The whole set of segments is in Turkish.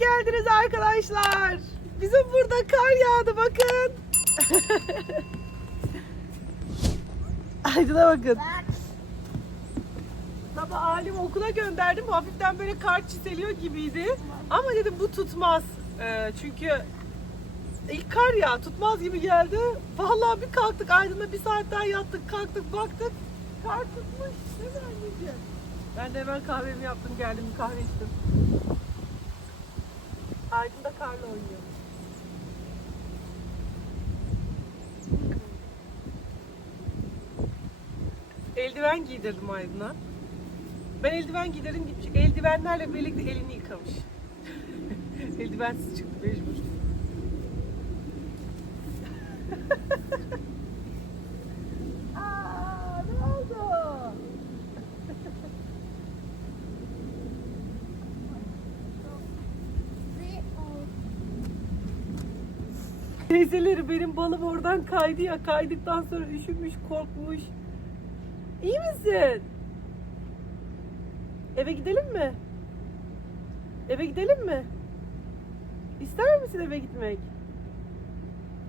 geldiniz arkadaşlar. Bizim burada kar yağdı bakın. Aydın'a bakın. Sabah Alim okula gönderdim. Hafiften böyle kar çiseliyor gibiydi. Ama dedim bu tutmaz. Ee, çünkü ilk kar ya tutmaz gibi geldi. Vallahi bir kalktık Aydın'la bir saat daha yattık kalktık baktık. Kar tutmuş. Mi anneciğim? Ben de hemen kahvemi yaptım geldim kahve içtim. Aydın da karla oynuyor. Eldiven giydirdim Aydın'a. Ben eldiven giydirdim gitmiş. Eldivenlerle birlikte elini yıkamış. Eldivensiz çıktı mecbur. Aa, ne oldu? Teyzeleri benim balım oradan kaydı ya. Kaydıktan sonra üşümüş, korkmuş. İyi misin? Eve gidelim mi? Eve gidelim mi? İster misin eve gitmek?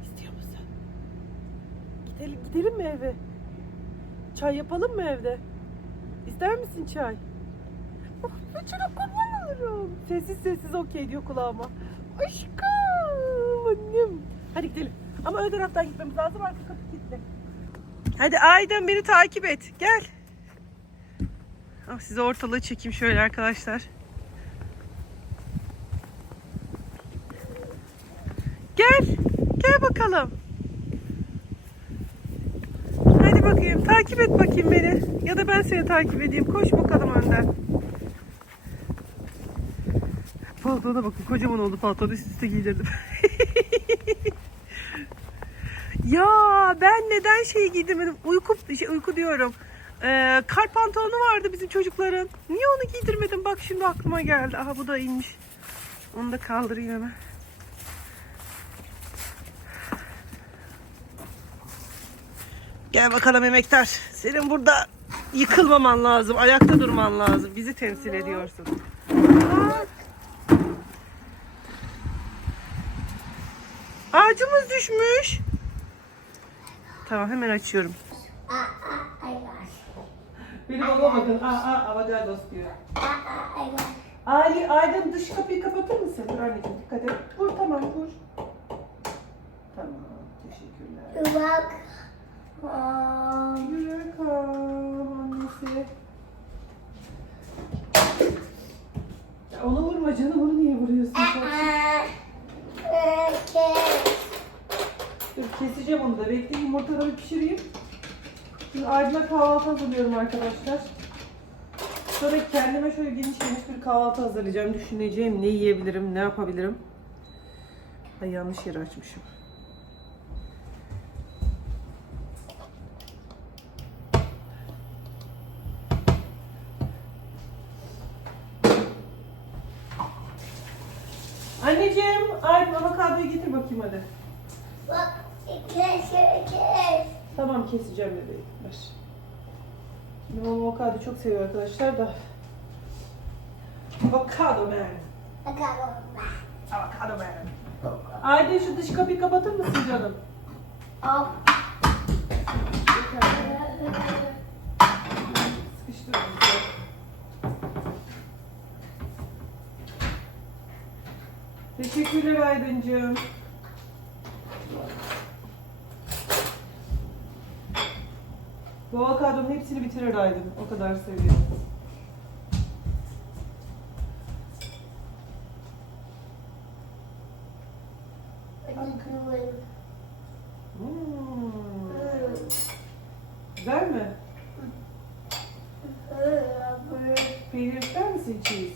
İstiyor musun? Gidelim, gidelim mi eve? Çay yapalım mı evde? İster misin çay? Oh, Bütünü kurban olurum. Sessiz sessiz okey diyor kulağıma. Aşkım annem. Hadi gidelim. Ama ön taraftan gitmemiz lazım. Arka kapı kilitli. Hadi Aydın beni takip et. Gel. Ah, size ortalığı çekeyim şöyle arkadaşlar. Gel. Gel bakalım. Hadi bakayım. Takip et bakayım beni. Ya da ben seni takip edeyim. Koş bakalım önden. Paltona bakın. Kocaman oldu paltonu üst üste giydirdim. ya ben neden şeyi giydirmedim? Uyku, şey, uyku diyorum. Ee, kar pantolonu vardı bizim çocukların. Niye onu giydirmedim? Bak şimdi aklıma geldi. Aha bu da inmiş. Onu da kaldırayım hemen. Gel bakalım emektar. Senin burada yıkılmaman lazım. Ayakta durman lazım. Bizi temsil ediyorsun. Bak. Ağacımız düşmüş. Tamam hemen açıyorum. Benim bakın. Aa, aa, avocados diyor. Ali, Aydın dış kapıyı kapatır mısın? Dur anneciğim dikkat et. Vur tamam vur. Tamam teşekkürler. Bak. Yürü bakalım annesi. Ya ona vurma canım onu niye vuruyorsun? Dur Bekle yumurtaları pişireyim. Şimdi Aydın'a kahvaltı hazırlıyorum arkadaşlar. Sonra kendime şöyle geniş geniş bir kahvaltı hazırlayacağım. Düşüneceğim ne yiyebilirim, ne yapabilirim. Ay yanlış yeri açmışım. Anneciğim, Aydın avokadoyu getir bakayım hadi. Bak. Kes, kes. Tamam keseceğim. Ver. Benim oğlum avokado çok seviyor arkadaşlar da. Avokado man. Bakalım. Avokado man. Aydın şu dış kapıyı kapatır mısın canım? Bizi. Teşekkürler Aydıncığım. Bu avokadonun hepsini bitirir Aydın. O kadar seviyor. Hmm. Güzel mi? Peynir ister misin cheese?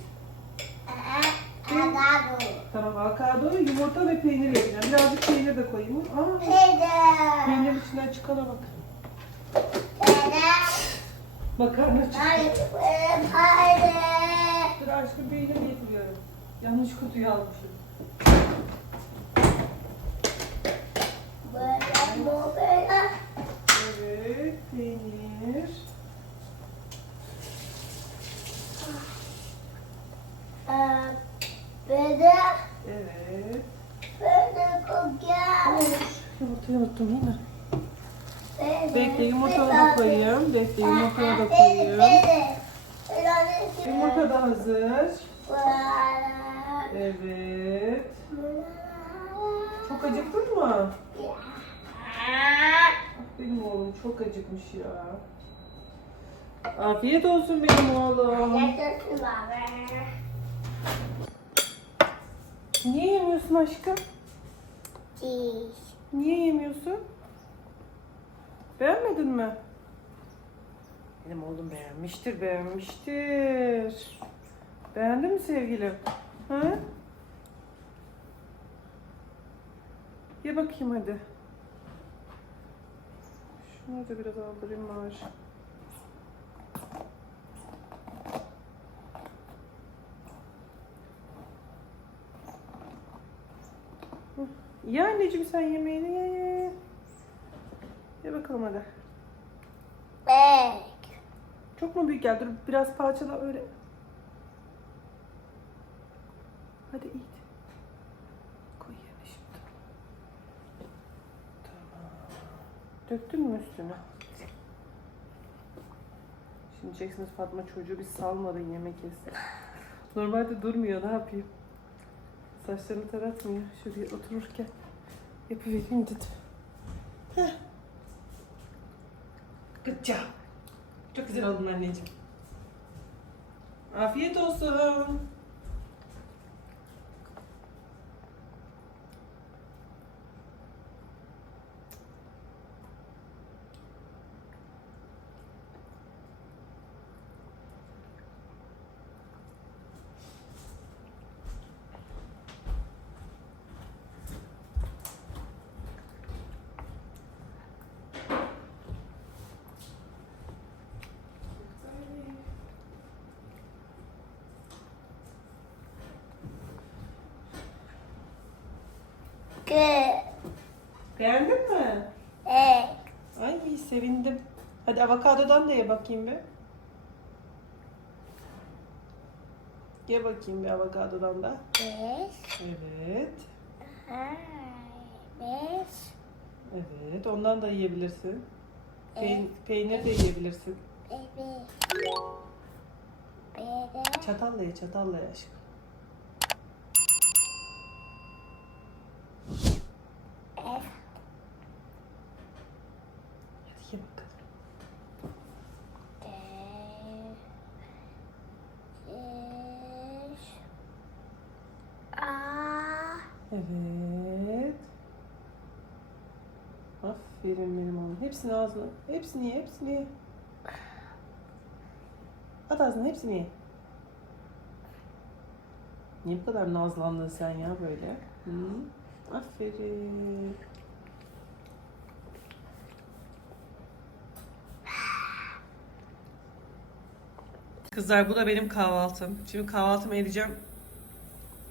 Tamam avokado, yumurta ve peynir yapacağım. Birazcık peynir de koyayım. Aa, peynirin içinden çıkana bak. Makarna çıktı. Dur aşkım peynir getiriyorum. Yanlış kutuyu almışım. Evet, peynir. Evet. Yumurtayı unuttum yine. Bekle yumurtamı böyle. da koyayım. Bekle yumurtamı da koyayım. Yumurta da hazır. Evet. Çok acıktın mı? Benim oğlum çok acıkmış ya. Afiyet olsun benim oğlum. Niye yemiyorsun aşkım? Niye yemiyorsun? Beğenmedin mi? Benim oğlum beğenmiştir, beğenmiştir. Beğendin mi sevgilim? Ha? Ye bakayım hadi. Şunu da biraz aldırayım var. Ye anneciğim sen yemeğini ye ye. Bakalım hadi. Bek. Çok mu büyük geldi? Dur biraz parçala öyle. Hadi it. Koy yerine şimdi. Tamam. Döktün mü üstüne? Şimdi diyeceksiniz Fatma çocuğu bir salmadın yemek yesin. Normalde durmuyor ne yapayım? Saçlarını taratmıyor. Şuraya otururken yapıvereyim dedim. Heh. Good job. Çok güzel oldun anneciğim. Afiyet olsun. Beğendin mi? Ek. Ay sevindim. Hadi avokadodan da ye bakayım bir. Ye bakayım bir avokadodan da. Evet. Ay, Beş. Evet. Ondan da yiyebilirsin. Peyn- peynir de yiyebilirsin. Bebe. Bebe. Çatalla ye, çatalla ye aşkım. F. Hadi ye bakalım. Beş. A. Evet. Aferin benim oğlum. Hepsini ağzına. Hepsini ye, hepsini ye. At ağzına hepsini ye. Niye bu kadar nazlandın sen ya böyle? Hı? Aferin. Kızlar bu da benim kahvaltım. Şimdi kahvaltımı edeceğim.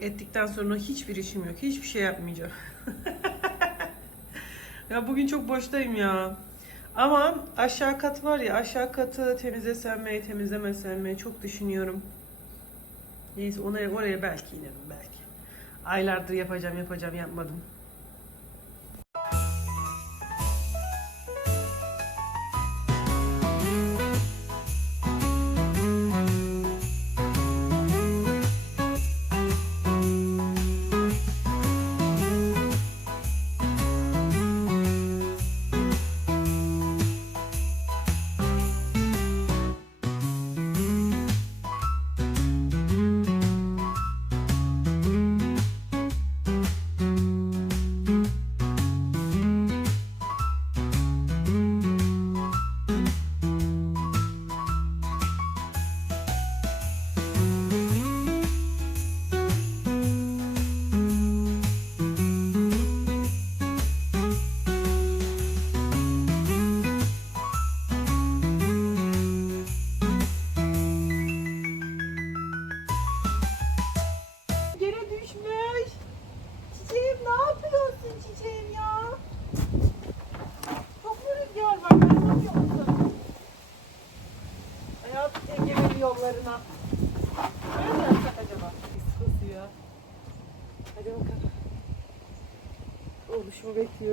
Ettikten sonra hiçbir işim yok. Hiçbir şey yapmayacağım. ya bugün çok boştayım ya. Ama aşağı kat var ya aşağı katı temizlesem mi temizlemesem mi çok düşünüyorum. Neyse oraya, oraya belki inerim belki. Aylardır yapacağım yapacağım yapmadım.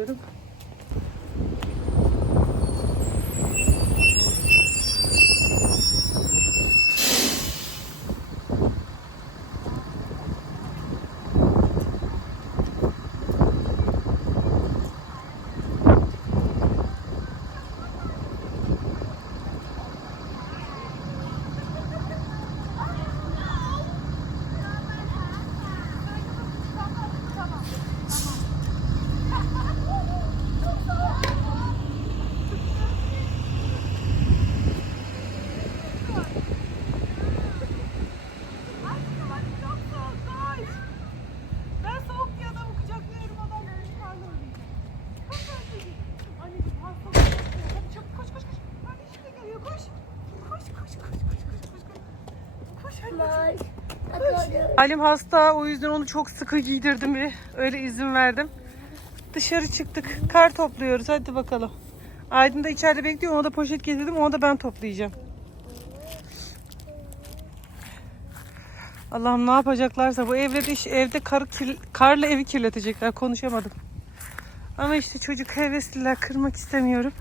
Arkadaşımı bekliyorum. Ben soğuk diye adamı kucaklıyorum adam benim karnı öyleydi. Koş anneciğim. Anneciğim hasta mı? Hadi çabuk koş koş koş. Kardeşim de geliyor koş. Koş koş koş koş koş koş koş. Koş anneciğim. Halim hasta o yüzden onu çok sıkı giydirdim bir. Öyle izin verdim. Dışarı çıktık. Kar topluyoruz hadi bakalım. Aydın da içeride bekliyor. Ona da poşet getirdim. Onu da ben toplayacağım. Allah'ım ne yapacaklarsa bu evde iş evde kar, karla evi kirletecekler. Konuşamadım. Ama işte çocuk hevesliler kırmak istemiyorum.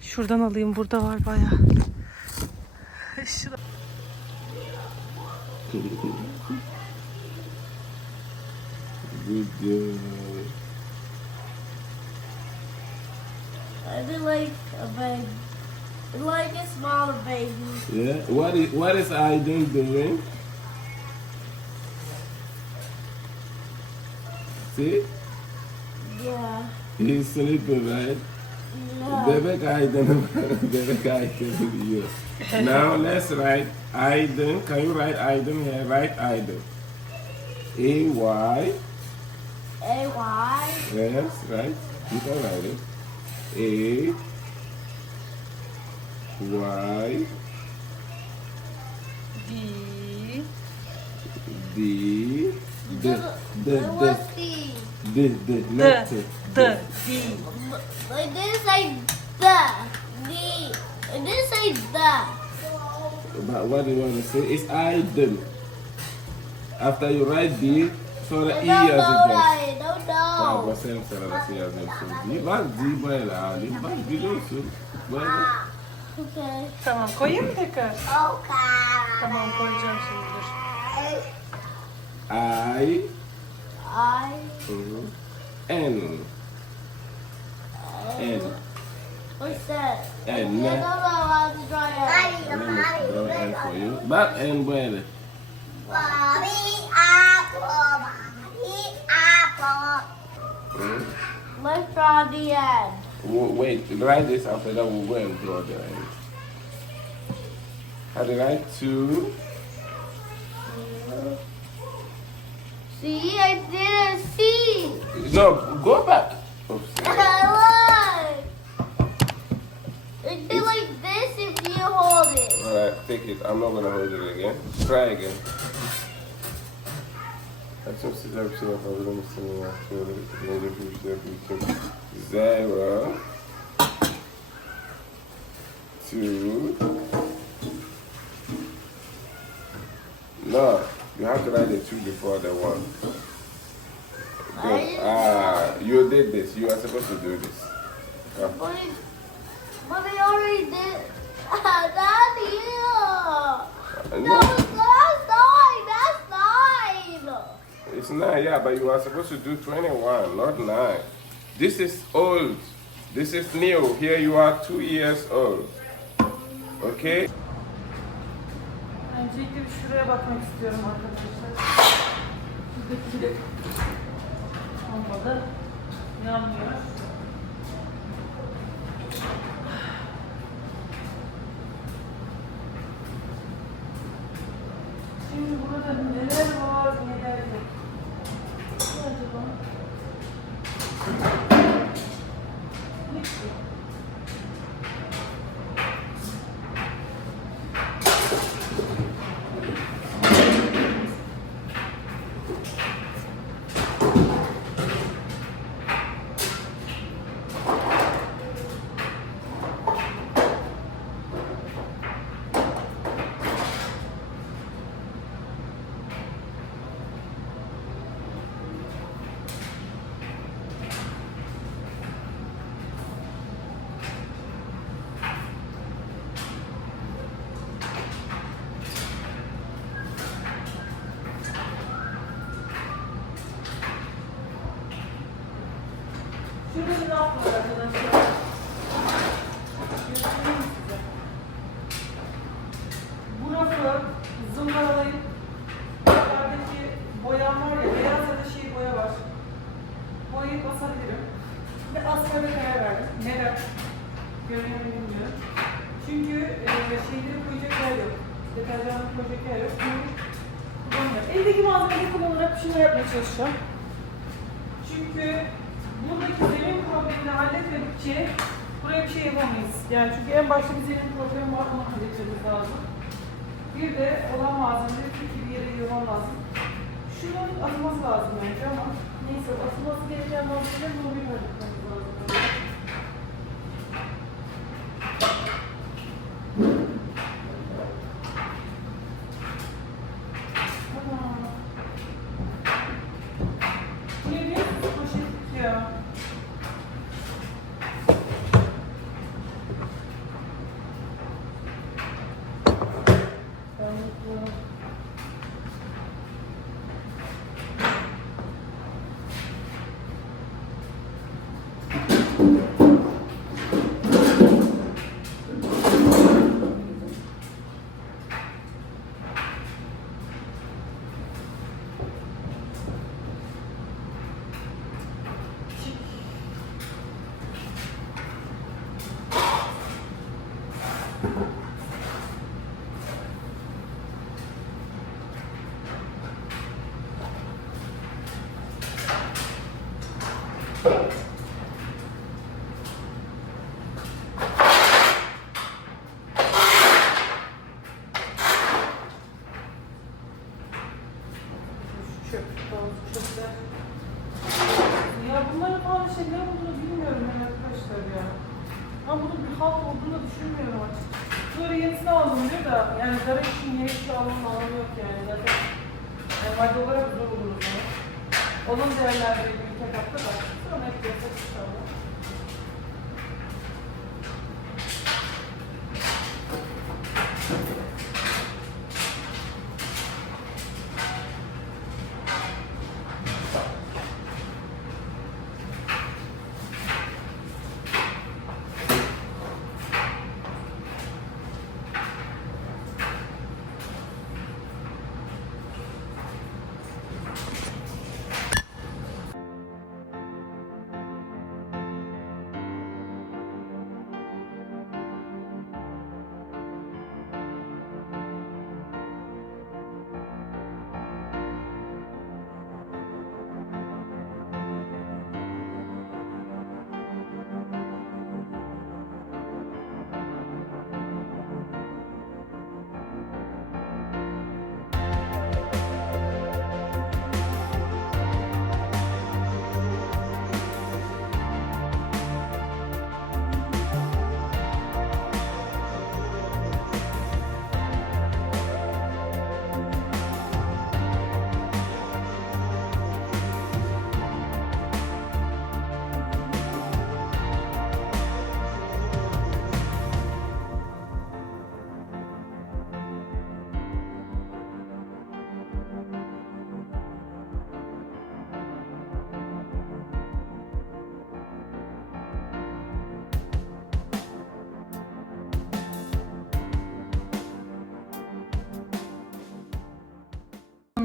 Şuradan alayım. Burada var bayağı. Şurada. Good. I feel like a baby. Like a smaller baby. Yeah. What is what is Aiden doing? See, Yeah. he's sleeping, right? No. Bebek Aiden, bebek Aiden, you. Now let's write Aiden. Can you write Aiden here? Write Aiden. A Y. A Y. Yes, right. You can write it. A Y D. D D D D? D D D. not D. T. D. Like this, like the. The. And this, like the. But what do you want to say? It's Aiden. After you write D, so the I E don't as know. it goes. I don't Ah, know. você não será assim as pessoas. E vai de banheira ali, vai de doce. Vai. Okay. Tamam koyayım mı tekrar? Okay. Tamam koyacağım şimdi dur. I I. mhm, N N. What's that? N. Me draw N banheira. Bobby apple. Let's draw the end. Wait, write this after that. We'll go and draw the end. How to write two? See, I didn't see. No, go back. Oops. Look. It'd be like this if you hold it. Alright, take it. I'm not gonna hold it again. Try again. Açım sıcak bir şey misin ya? Şöyle neydi bir yapayım. Zero. Two. No, you have to write the two before the one. Good. Ah, you did this. You are supposed to do this. But, but I already did. That's you. No, That's, that's nine. That's nine. It's nine, yeah, but you are supposed to do 21, not nine. This is old. This is new. Here you are two years old. Okay? Şimdi burada neler var neler yok.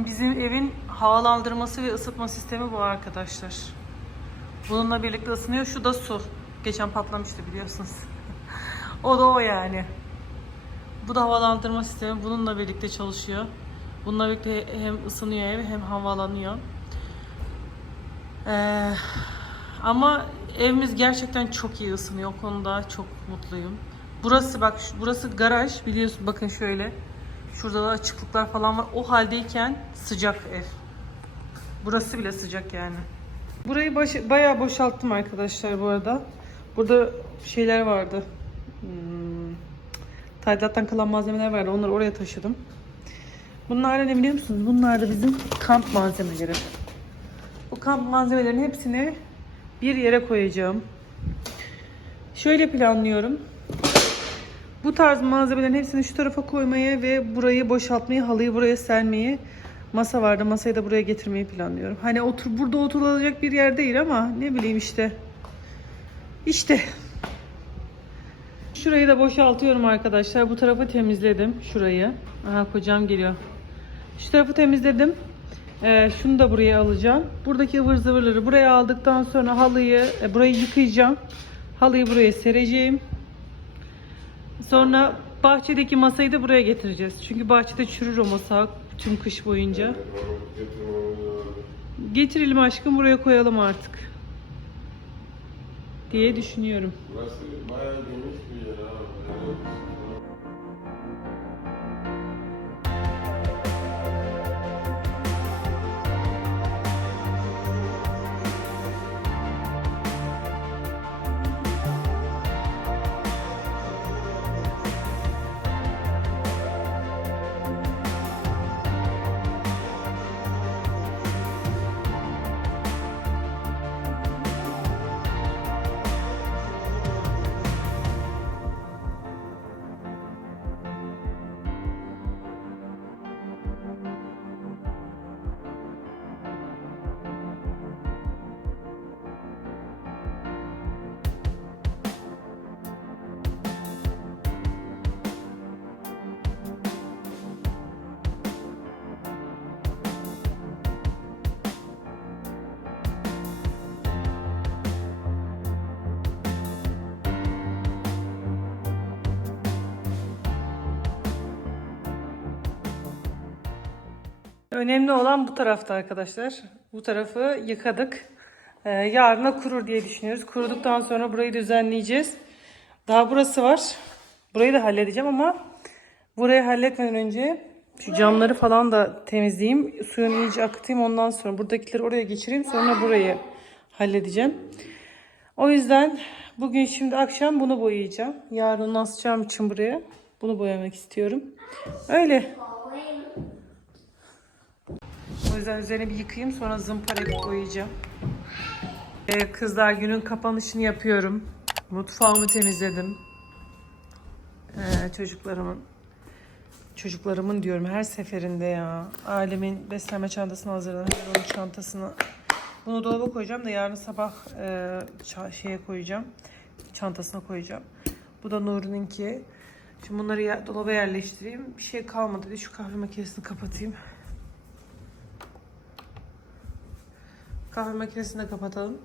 Bizim evin havalandırması ve ısıtma sistemi bu arkadaşlar. Bununla birlikte ısınıyor. Şu da su. Geçen patlamıştı biliyorsunuz. o da o yani. Bu da havalandırma sistemi. Bununla birlikte çalışıyor. Bununla birlikte hem ısınıyor ev hem havalanıyor. Ee, ama evimiz gerçekten çok iyi ısınıyor. O konuda çok mutluyum. Burası bak burası garaj biliyorsun bakın şöyle. Şurada da açıklıklar falan var. O haldeyken sıcak ev. Burası bile sıcak yani. Burayı baş, bayağı boşalttım arkadaşlar bu arada. Burada şeyler vardı. Hmm, tadilattan kalan malzemeler vardı. Onları oraya taşıdım. Bunlar ne biliyor musunuz? Bunlar da bizim kamp malzemeleri. Bu kamp malzemelerin hepsini bir yere koyacağım. Şöyle planlıyorum. Bu tarz malzemelerin hepsini şu tarafa koymayı ve burayı boşaltmayı, halıyı buraya sermeyi, masa vardı masayı da buraya getirmeyi planlıyorum. Hani otur burada oturulacak bir yer değil ama ne bileyim işte İşte. Şurayı da boşaltıyorum arkadaşlar. Bu tarafı temizledim. Şurayı. Aha kocam geliyor. Şu tarafı temizledim. Ee, şunu da buraya alacağım. Buradaki ıvır zıvırları buraya aldıktan sonra halıyı, e, burayı yıkayacağım. Halıyı buraya sereceğim. Sonra bahçedeki masayı da buraya getireceğiz. Çünkü bahçede çürür o masa tüm kış boyunca. Getirelim aşkım buraya koyalım artık. Diye düşünüyorum. Burası bayağı geniş bir Önemli olan bu tarafta arkadaşlar. Bu tarafı yıkadık. Ee, yarına kurur diye düşünüyoruz. Kuruduktan sonra burayı düzenleyeceğiz. Daha burası var. Burayı da halledeceğim ama burayı halletmeden önce şu camları falan da temizleyeyim. Suyunu iyice akıtayım. Ondan sonra buradakileri oraya geçireyim. Sonra burayı halledeceğim. O yüzden bugün şimdi akşam bunu boyayacağım. Yarın asacağım için buraya. Bunu boyamak istiyorum. Öyle. O yüzden üzerine bir yıkayayım sonra zımparayıp boyayacağım. Ee, kızlar günün kapanışını yapıyorum. Mutfağımı temizledim. Ee, çocuklarımın çocuklarımın diyorum her seferinde ya. Ailemin beslenme çantasını hazırladım. Onun çantasını bunu dolaba koyacağım da yarın sabah e, şeye koyacağım. Çantasına koyacağım. Bu da Nuri'ninki. Şimdi bunları ya- dolaba yerleştireyim. Bir şey kalmadı. Bir şu kahve makinesini kapatayım. Kahve makinesini de kapatalım.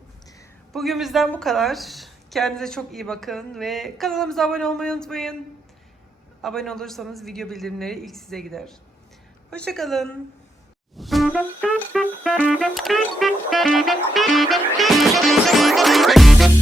Bugün bizden bu kadar. Kendinize çok iyi bakın ve kanalımıza abone olmayı unutmayın. Abone olursanız video bildirimleri ilk size gider. Hoşçakalın. Thank.